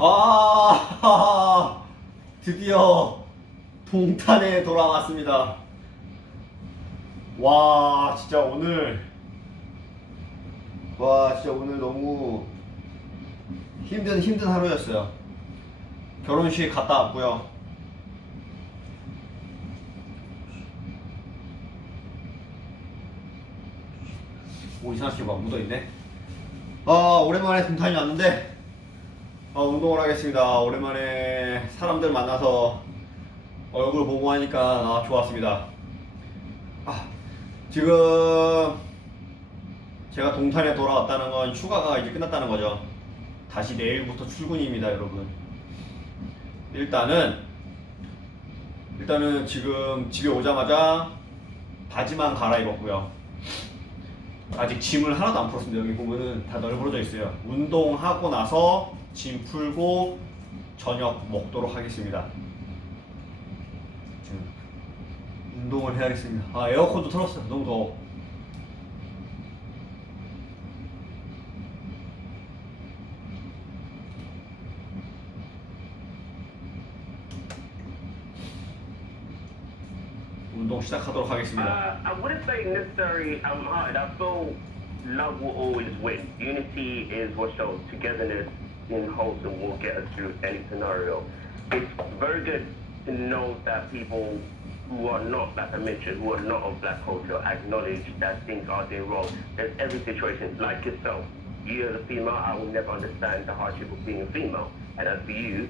아, 드디어 동탄에 돌아왔습니다. 와, 진짜 오늘 너무 힘든 하루였어요. 결혼식 갔다 왔고요. 오, 이상하게 막 묻어있네. 오랜만에 동탄이 왔는데 운동을 하겠습니다. 오랜만에 사람들 만나서 얼굴 보고 하니까 좋았습니다. 지금 제가 동탄에 돌아왔다는 건 휴가가 이제 끝났다는 거죠. 다시 내일부터 출근입니다, 여러분. 일단은 지금 집에 오자마자 바지만 갈아입었고요. 아직 짐을 하나도 안 풀었습니다. 여기 보면은 다 널브러져 있어요. 운동하고 나서 짐 풀고 저녁 먹도록 하겠습니다. 지금 운동을 해야겠습니다. 에어컨도 틀었어요. 너무 더워. 운동 시작하도록 하겠습니다. I wouldn't say necessarily hard. I feel love will always win. Unity is what shows. Togetherness in wholesome will get us through any scenario. It's very good to know that people who are not, like I mentioned, who are not of black culture, acknowledge that things are doing wrong. There's every situation, like yourself. You as a female, I will never understand the hardship of being a female. And as for you,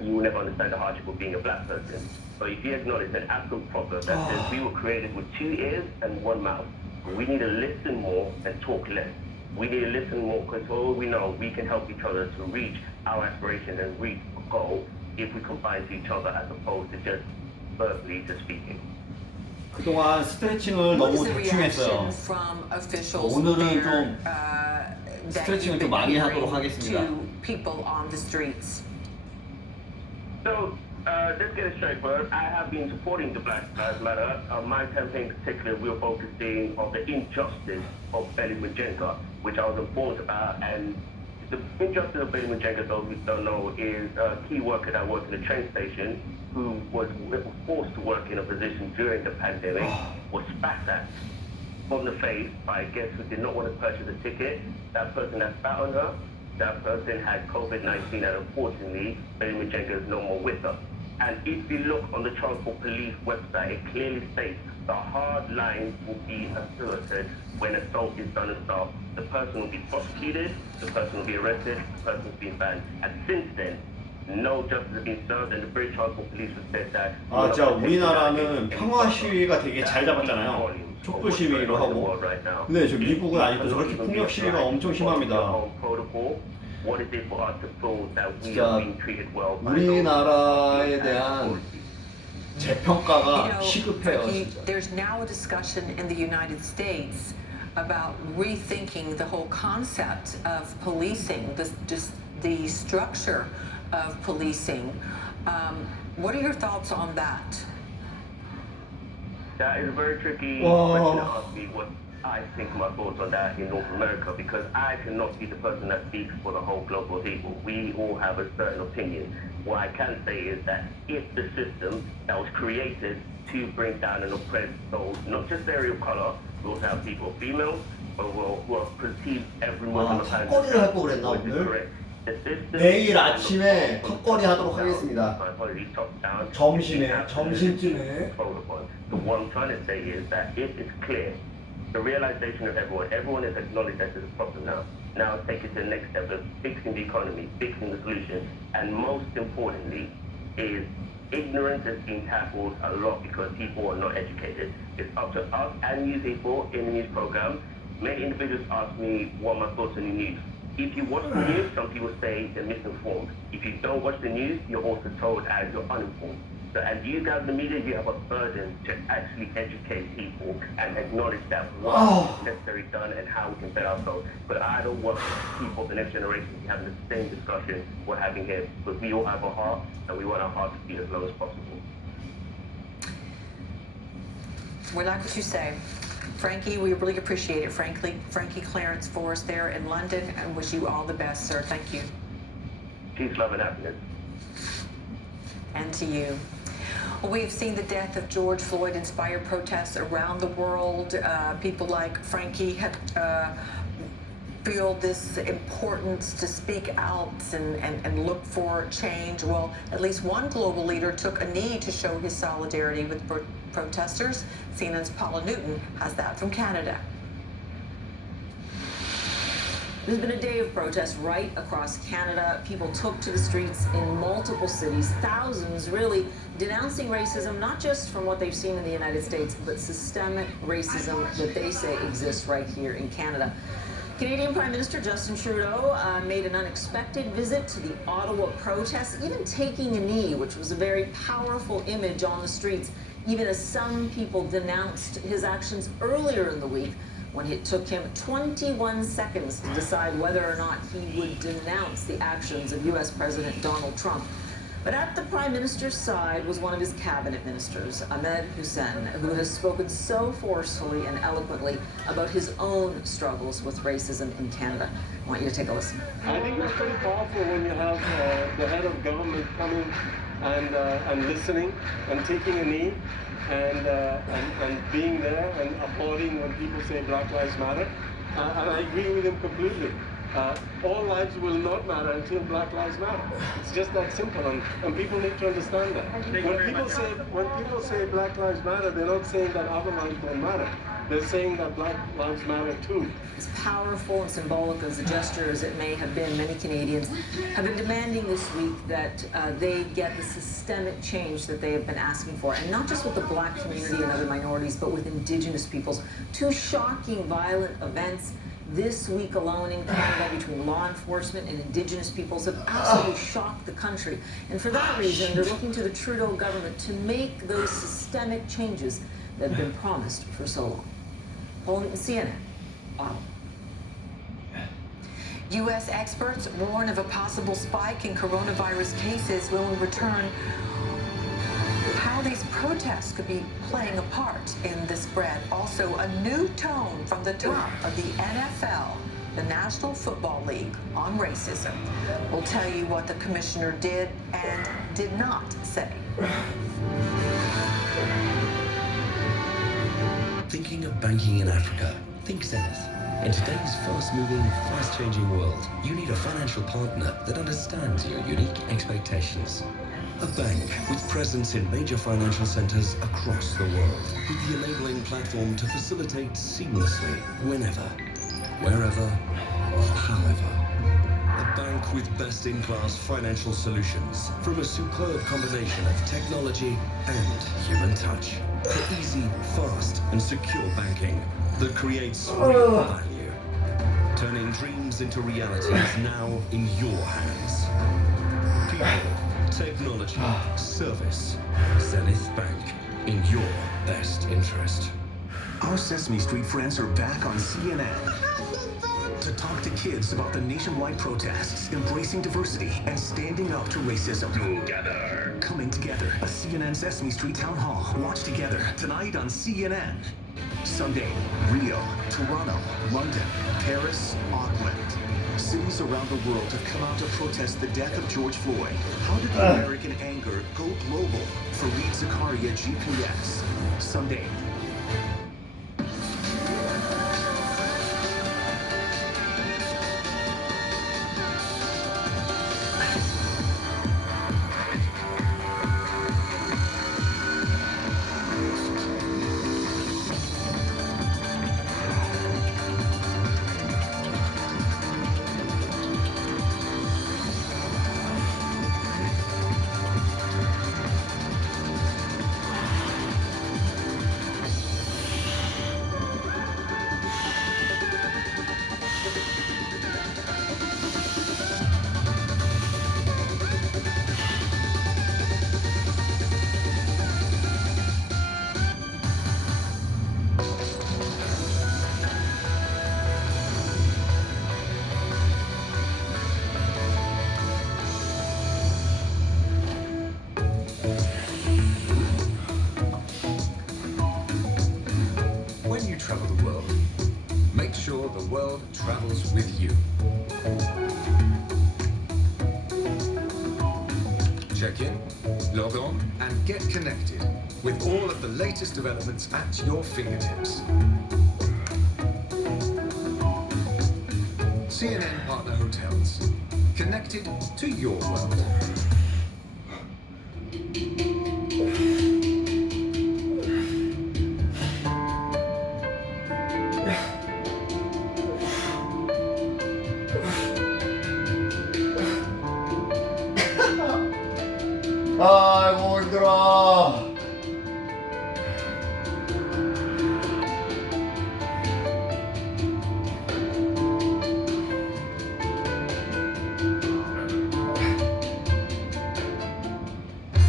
you will never understand the hardship of being a black person. So if you acknowledge an absolute problem that says we were created with 2 ears and 1 mouth, we need to listen more and talk less. We need to listen more because all we know, we can help each other to reach our aspirations and reach a goal if we combine to each other as opposed to just verbally just speaking. 그동안 스트레칭을 너무 대충 했어요. 오늘은 좀 스트레칭을 좀 많이 하도록 하겠습니다. So, let's get it straight first. I have been supporting the Black Lives Matter. My campaign in particular, we were focusing on the injustice of Belly Majenka, which I was informed about. And the injustice of Belly Majenka, those who don't know, is a key worker that worked in a train station who was forced to work in a position during the pandemic, was spat at on the face by guests who did not want to purchase a ticket. That person that spat on her, that person had COVID-19, and unfortunately, Belly Majenka is no more with us. And if you look on the Transport Police website, it clearly states the hard lines will be asserted when assault is done on staff. The person will be prosecuted, the person will be arrested, the person will be banned. And since then, no justice has been served, and the British Transport Police has said that. 진짜 우리나라는 평화 시위가 되게 잘 잡았잖아요. 촛불 시위로 하고. 근데 저 미국은 아직도 저렇게 폭력 시위가 엄청 심합니다. 진짜 우리나라에 대한 재평가가 시급해요. There's now a discussion in the United States about rethinking the whole concept of policing, the structure of policing. What are your thoughts on that? That is a very tricky question to ask me what I think my thoughts on that in North America, because I cannot be the person that speaks for the whole global people. We all have a certain opinion. What I can say is that if the system that was created to bring down and oppress those, not just the area of color, we also have people, females, who are perceived everyone on the planet. 턱걸이를 할 거 그랬나 오늘? 내일 아침에 턱걸이 하도록 하겠습니다. 점심쯤에. So what I'm trying to say is that if it's clear, the realization of everyone has acknowledged that there's a problem now. Now take it to the next step of fixing the economy, fixing the solution, and most importantly is ignorance has been tackled a lot because people are not educated. It's up to us and news people in the news program. Many individuals ask me what my thoughts on the news. If you watch the news, some people say they're misinformed. If you don't watch the news, you're also told as you're uninformed. So as you guys, the media, you have a burden to actually educate people and acknowledge that what is necessary done and how we can better ourselves. But I don't want people, the next generation, to be having the same discussion we're having here, because we all have a heart and we want our heart to be as low as possible. We like what you say. Frankie, we really appreciate it. Frankie Clarence for us there in London, and wish you all the best, sir. Thank you. peace, love, and happiness. And to you. We've seen the death of George Floyd inspire protests around the world. People like Frankie have feel this importance to speak out and look for change. Well, at least one global leader took a knee to show his solidarity with protesters. CNN's Paula Newton has that from Canada. There's been a day of protest right across Canada. People took to the streets in multiple cities, thousands really, denouncing racism, not just from what they've seen in the United States, but systemic racism that they say exists right here in Canada. Canadian Prime Minister Justin Trudeau made an unexpected visit to the Ottawa protests, even taking a knee, which was a very powerful image on the streets, even as some people denounced his actions earlier in the week, when it took him 21 seconds to decide whether or not he would denounce the actions of U.S. President Donald Trump. But at the Prime Minister's side was one of his cabinet ministers, Ahmed Hussein, who has spoken so forcefully and eloquently about his own struggles with racism in Canada. I want you to take a listen. I think it's pretty powerful when you have the head of government coming and listening and taking a knee and being there and applauding when people say Black Lives Matter. And I agree with him completely. All lives will not matter until Black Lives Matter. It's just that simple, and people need to understand that. When people say Black Lives Matter, they're not saying that other lives don't matter. They're saying that Black Lives Matter too. As powerful and symbolic as a gesture as it may have been, many Canadians have been demanding this week that they get the systemic change that they have been asking for, and not just with the Black community and other minorities, but with Indigenous peoples. Two shocking violent events this week alone in Canada between law enforcement and Indigenous peoples have absolutely shocked the country. And for that reason, they're looking to the Trudeau government to make those systemic changes that have been promised for so long. Paul, CNN, Ottawa. U.S. experts warn of a possible spike in coronavirus cases when we return. How these protests could be playing a part in the spread. Also, a new tone from the top of the NFL, the National Football League, on racism. We'll tell you what the commissioner did and did not say. Thinking of banking in Africa? Think Zenith. In today's fast-moving, fast-changing world, you need a financial partner that understands your unique expectations. A bank with presence in major financial centers across the world, with the enabling platform to facilitate seamlessly, whenever, wherever, or however. A bank with best-in-class financial solutions from a superb combination of technology and human touch. For easy, fast, and secure banking that creates real value. Turning dreams into realities now in your hands. People, technology, service. Zenith Bank, in your best interest. Our Sesame Street friends are back on CNN to talk to kids about the nationwide protests, embracing diversity, and standing up to racism. Together. Coming together. A CNN Sesame Street Town Hall. Watch together tonight on CNN. Sunday, Rio, Toronto, London, Paris, Auckland. Cities around the world have come out to protest the death of George Floyd. How did the American anger go global? For Reed Zakaria, GPS. Sunday. When you travel the world, make sure the world travels with you. Check in, log on, and get connected with all of the latest developments at your fingertips. CNN Partner Hotels. Connected to your world. 아이고 힘들어.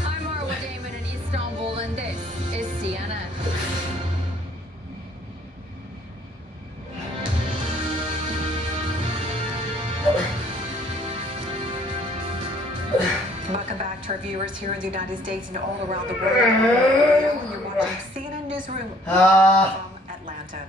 I'm Marwa Damon in Istanbul, and this is CNN. Welcome back to our viewers here in the United States and all around the world. You're watching CNN Newsroom from Atlanta.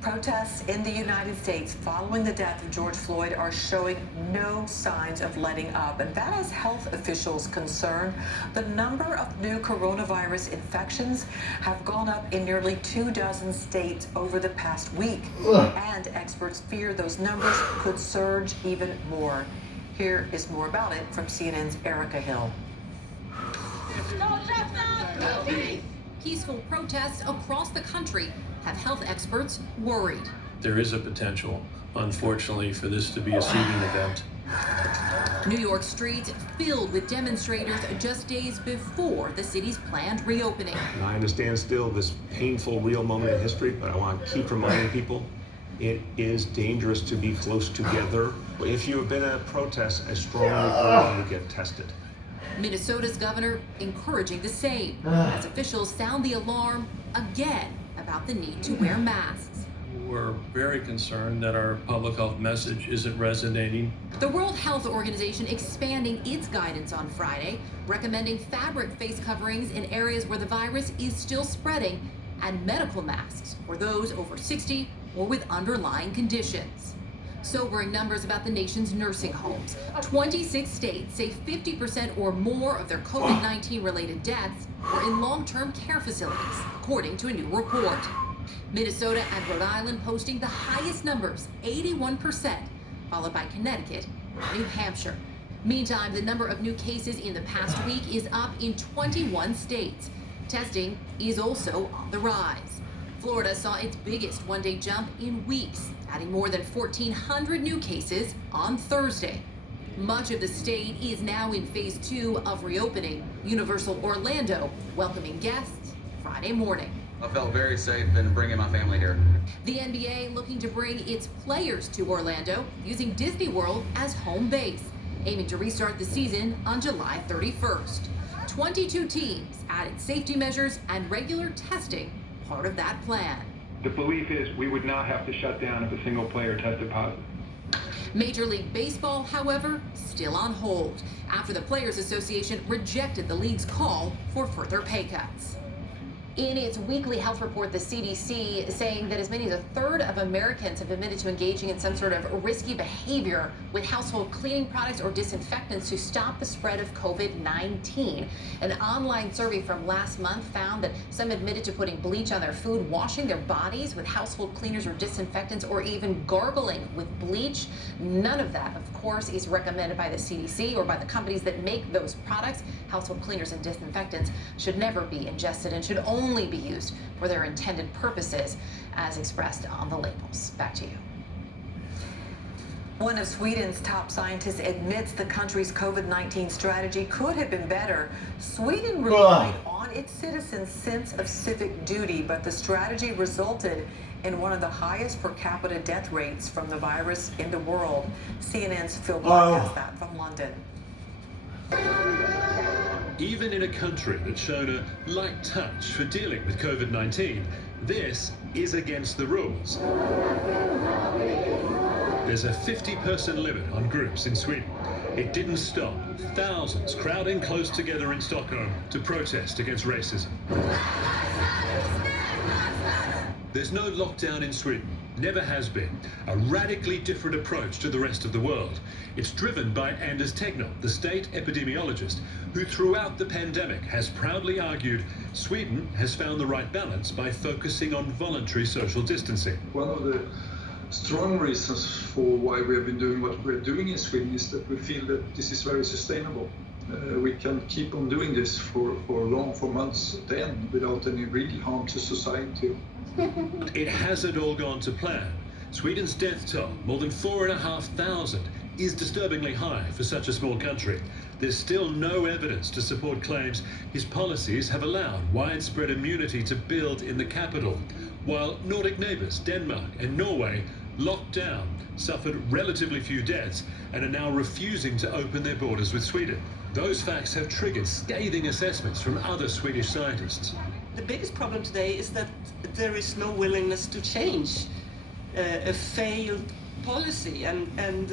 Protests in the United States following the death of George Floyd are showing no signs of letting up, and that has health officials concerned. The number of new coronavirus infections have gone up in nearly 24 states over the past week, and experts fear those numbers could surge even more. Here is more about it from CNN's Erica Hill. Peaceful protests across the country have health experts worried. There is a potential, unfortunately, for this to be a seeding event. New York streets filled with demonstrators just days before the city's planned reopening. And I understand still this painful, real moment in history, but I want to keep reminding people it is dangerous to be close together. If you have been at a protest, I strongly urge you to get tested. Minnesota's governor encouraging the same as officials sound the alarm again about the need to wear masks. We're very concerned that our public health message isn't resonating. The World Health Organization expanding its guidance on Friday, recommending fabric face coverings in areas where the virus is still spreading and medical masks for those over 60 or with underlying conditions. Sobering numbers about the nation's nursing homes. 26 states say 50% or more of their COVID-19 related deaths were in long-term care facilities, according to a new report. Minnesota and Rhode Island posting the highest numbers, 81%, followed by Connecticut and New Hampshire. Meantime, the number of new cases in the past week is up in 21 states. Testing is also on the rise. Florida saw its biggest one-day jump in weeks, adding more than 1,400 new cases on Thursday. Much of the state is now in phase 2 of reopening. Universal Orlando welcoming guests Friday morning. I felt very safe in bringing my family here. The NBA looking to bring its players to Orlando using Disney World as home base, aiming to restart the season on July 31st. 22 teams added safety measures and regular testing, part of that plan. The belief is we would not have to shut down if a single player tested positive. Major League Baseball, however, still on hold after the Players Association rejected the league's call for further pay cuts. In its weekly health report, the CDC saying that as many as a third of Americans have admitted to engaging in some sort of risky behavior with household cleaning products or disinfectants to stop the spread of COVID-19. An online survey from last month found that some admitted to putting bleach on their food, washing their bodies with household cleaners or disinfectants, or even gargling with bleach. None of that, of course, is recommended by the CDC or by the companies that make those products. Household cleaners and disinfectants should never be ingested and should only be used for their intended purposes as expressed on the labels. Back to you. One of Sweden's top scientists admits the country's COVID-19 strategy could have been better. Sweden relied on its citizens' sense of civic duty, but the strategy resulted in one of the highest per capita death rates from the virus in the world. CNN's Phil Clark has that from London. Even in a country that's shown a light touch for dealing with COVID-19, this is against the rules. There's a 50-person limit on groups in Sweden. It didn't stop thousands crowding close together in Stockholm to protest against racism. There's no lockdown in Sweden, never has been. A radically different approach to the rest of the world. It's driven by Anders Tegnell, the state epidemiologist, who throughout the pandemic has proudly argued Sweden has found the right balance by focusing on voluntary social distancing. One of the strong reasons for why we have been doing what we're doing in Sweden is that we feel that this is very sustainable. We can keep on doing this for months then without any real harm to society. It hasn't all gone to plan. Sweden's death toll, more than 4,500, is disturbingly high for such a small country. There's still no evidence to support claims his policies have allowed widespread immunity to build in the capital, while Nordic neighbours Denmark and Norway locked down, suffered relatively few deaths, and are now refusing to open their borders with Sweden. Those facts have triggered scathing assessments from other Swedish scientists. The biggest problem today is that there is no willingness to change a failed policy, and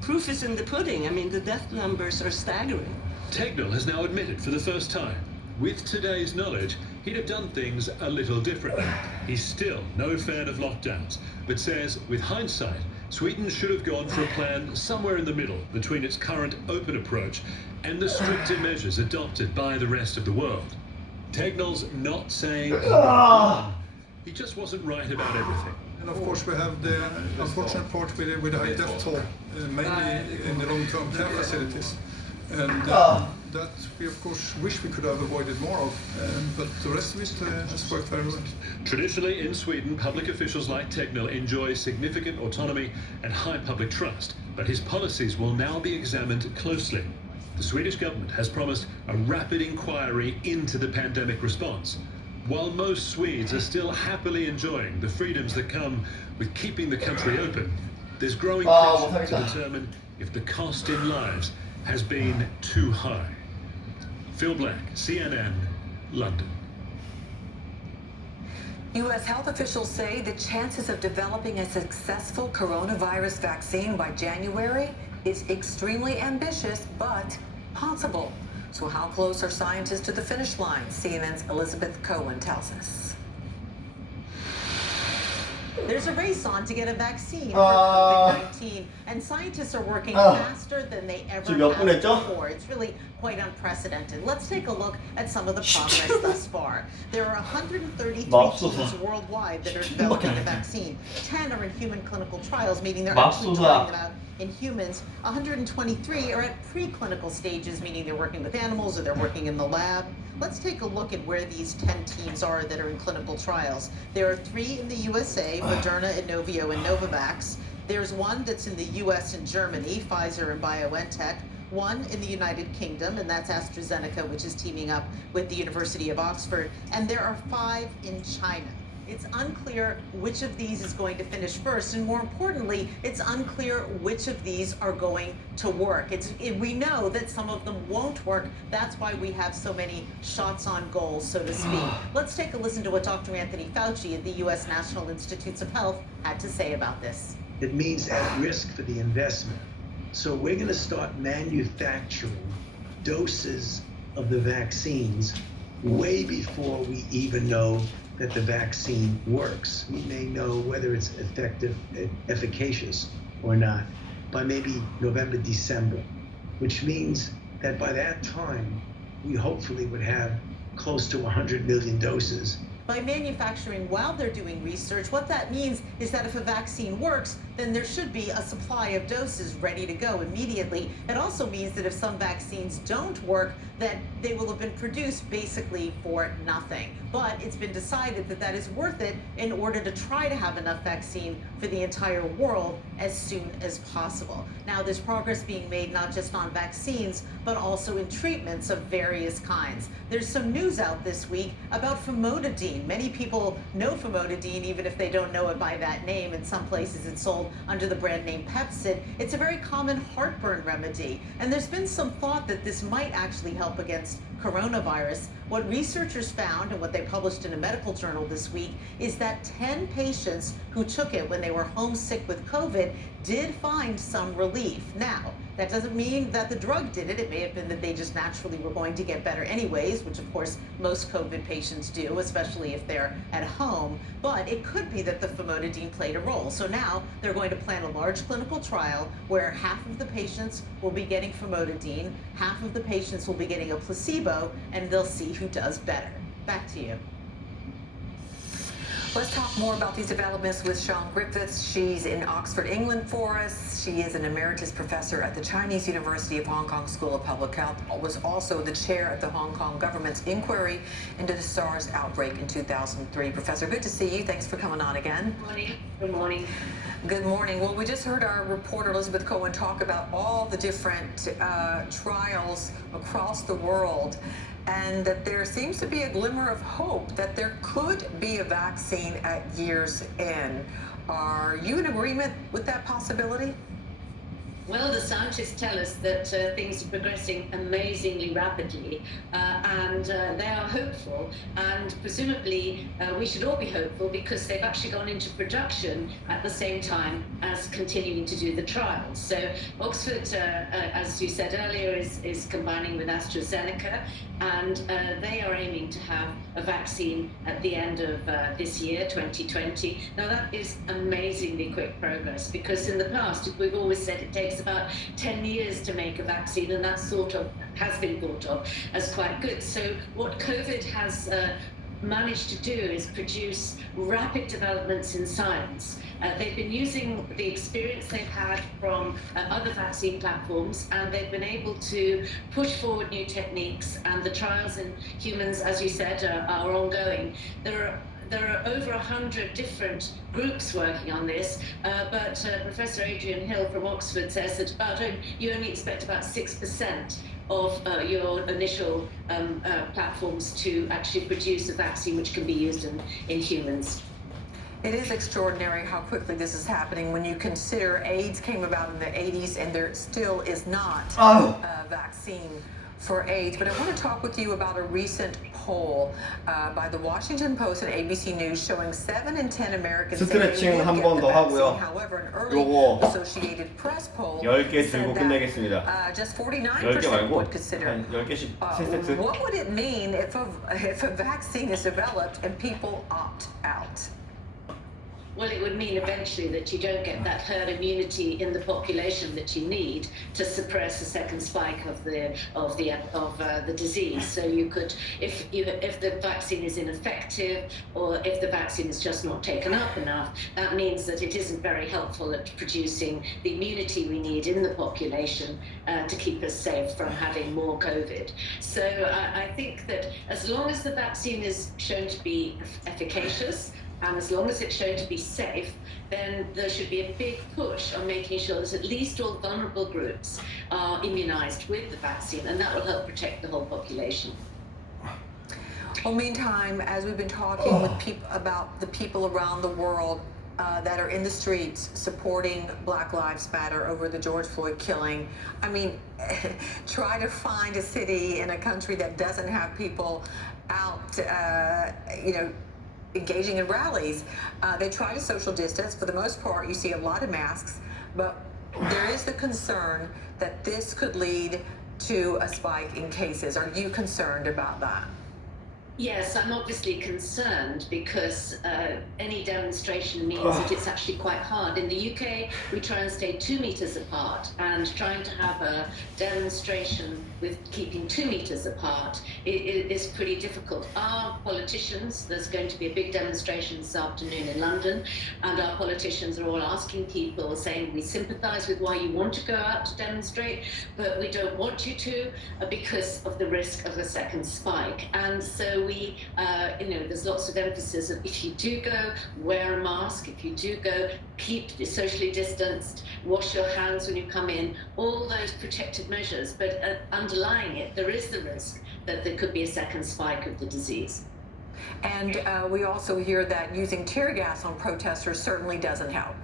proof is in the pudding. I mean, the death numbers are staggering. Tegnell has now admitted for the first time, with today's knowledge, he'd have done things a little differently. He's still no fan of lockdowns, but says, with hindsight, Sweden should have gone for a plan somewhere in the middle between its current open approach and the stricter measures adopted by the rest of the world. Tegnell's not saying he just wasn't right about everything. And of course we have the unfortunate part with the high death toll, mainly in the long-term care facilities. And that we of course wish we could have avoided more of, but the rest of it has worked very well. Traditionally in Sweden, public officials like Tegnell enjoy significant autonomy and high public trust, but his policies will now be examined closely. The Swedish government has promised a rapid inquiry into the pandemic response. While most Swedes are still happily enjoying the freedoms that come with keeping the country open, there's growing pressure to determine if the cost in lives has been too high. Phil Black, CNN, London. U.S. health officials say the chances of developing a successful coronavirus vaccine by January is extremely ambitious, but possible. So how close are scientists to the finish line? CNN's Elizabeth Cohen tells us. There's a race on to get a vaccine for COVID-19, and scientists are working faster than they ever have before. It's really quite unprecedented. Let's take a look at some of the progress thus far. There are 133 teams worldwide that are developing a vaccine. 10 are in human clinical trials, meaning they're actually trying them out in humans. 123 are at preclinical stages, meaning they're working with animals or they're working in the lab. Let's take a look at where these 10 teams are that are in clinical trials. There are 3 in the USA, Moderna, Inovio, and Novavax. There's 1 that's in the US and Germany, Pfizer and BioNTech. 1 in the United Kingdom, and that's AstraZeneca, which is teaming up with the University of Oxford. And there are 5 in China. It's unclear which of these is going to finish first, and more importantly, it's unclear which of these are going to work. We know that some of them won't work. That's why we have so many shots on goal, so to speak. Let's take a listen to what Dr. Anthony Fauci at the U.S. National Institutes of Health had to say about this. It means at risk for the investment. So we're going to start manufacturing doses of the vaccines way before we even know that the vaccine works. We may know whether it's efficacious or not by maybe November, December, which means that by that time, we hopefully would have close to 100 million doses. By manufacturing while they're doing research, what that means is that if a vaccine works, then there should be a supply of doses ready to go immediately. It also means that if some vaccines don't work, that they will have been produced basically for nothing. But it's been decided that that is worth it in order to try to have enough vaccine for the entire world as soon as possible. Now, there's progress being made not just on vaccines, but also in treatments of various kinds. There's some news out this week about famotidine. Many people know famotidine, even if they don't know it by that name. In some places, it's sold under the brand name Pepcid. It's a very common heartburn remedy. And there's been some thought that this might actually help against coronavirus. What researchers found and what they published in a medical journal this week is that 10 patients who took it when they were homesick with COVID did find some relief. Now, That doesn't mean that the drug did it. It may have been that they just naturally were going to get better anyways, which of course most COVID patients do, especially if they're at home. But it could be that the famotidine played a role. So now they're going to plan a large clinical trial where half of the patients will be getting famotidine, half of the patients will be getting a placebo, and they'll see who does better. Back to you. Let's talk more about these developments with Sian Griffiths. She's in Oxford, England for us. She is an emeritus professor at the Chinese University of Hong Kong School of Public Health, was also the chair of the Hong Kong government's inquiry into the SARS outbreak in 2003. Professor, good to see you. Thanks for coming on again. Good morning. Good morning. Good morning. Well, we just heard our reporter Elizabeth Cohen talk about all the different trials across the world, and that there seems to be a glimmer of hope that there could be a vaccine at year's end. Are you in agreement with that possibility? Well, the scientists tell us that things are progressing amazingly rapidly, and they are hopeful, and presumably we should all be hopeful because they've actually gone into production at the same time as continuing to do the trials. So Oxford, as you said earlier, is combining with AstraZeneca, and they are aiming to have a vaccine at the end of this year, 2020. Now that is amazingly quick progress, because in the past we've always said it takes about 10 years to make a vaccine, and that sort of has been thought of as quite good. So what COVID has managed to do is produce rapid developments in science. They've been using the experience they've had from other vaccine platforms, and they've been able to push forward new techniques, and the trials in humans, as you said, are ongoing. There are over 100 different groups working on this, but Professor Adrian Hill from Oxford says that you only expect about 6% of your initial platforms to actually produce a vaccine which can be used in humans. It is extraordinary how quickly this is happening when you consider AIDS came about in the 80s and there still is not a vaccine for AIDS. But I want to talk with you about a recent poll by the Washington Post and ABC News showing 7 in 10 Americans say they 스트레칭 would 한 get 번 the 더 vaccine. 하고요. However, an early 요거 Associated Press poll 10개 said 들고 that 끝내겠습니다. just 10개 49% 말고 would consider. 한 10개씩 3세트. What would it mean if a vaccine is developed and people opt out? Well, it would mean eventually that you don't get that herd immunity in the population that you need to suppress a second spike of the disease. So you could, if the vaccine is ineffective, or if the vaccine is just not taken up enough, that means that it isn't very helpful at producing the immunity we need in the population to keep us safe from having more COVID. So I think that as long as the vaccine is shown to be efficacious, and as long as it's shown to be safe, then there should be a big push on making sure that at least all vulnerable groups are immunized with the vaccine, and that will help protect the whole population. Well, meantime, as we've been talking with about the people around the world that are in the streets supporting Black Lives Matter over the George Floyd killing, I mean, try to find a city in a country that doesn't have people out, engaging in rallies. They try to social distance. For the most part, you see a lot of masks, but there is the concern that this could lead to a spike in cases. Are you concerned about that? Yes, I'm obviously concerned because any demonstration means that it's actually quite hard. In the UK, we try and stay 2 meters apart, and trying to have a demonstration with keeping 2 meters apart is pretty difficult. Our politicians, there's going to be a big demonstration this afternoon in London, and our politicians are all asking people, saying, we sympathise with why you want to go out to demonstrate, but we don't want you to because of the risk of a second spike. And so we, there's lots of emphasis of if you do go, wear a mask. If you do go, keep socially distanced, wash your hands when you come in, all those protective measures. But underlying it, there is the risk that there could be a second spike of the disease. And we also hear that using tear gas on protesters certainly doesn't help.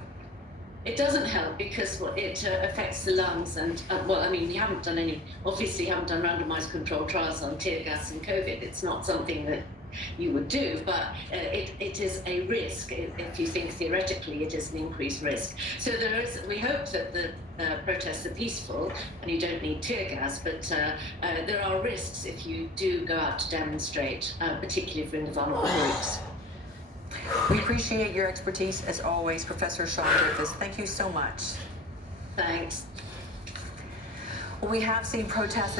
It doesn't help because it affects the lungs, and we haven't done randomized controlled trials on tear gas and COVID. It's not something that you would do, but it is a risk if you think theoretically it is an increased risk. So we hope that the protests are peaceful and you don't need tear gas, but there are risks if you do go out to demonstrate, particularly if you're in the vulnerable groups. We appreciate your expertise as always, Professor Sean Griffiths. Thank you so much. Thanks. We have seen protests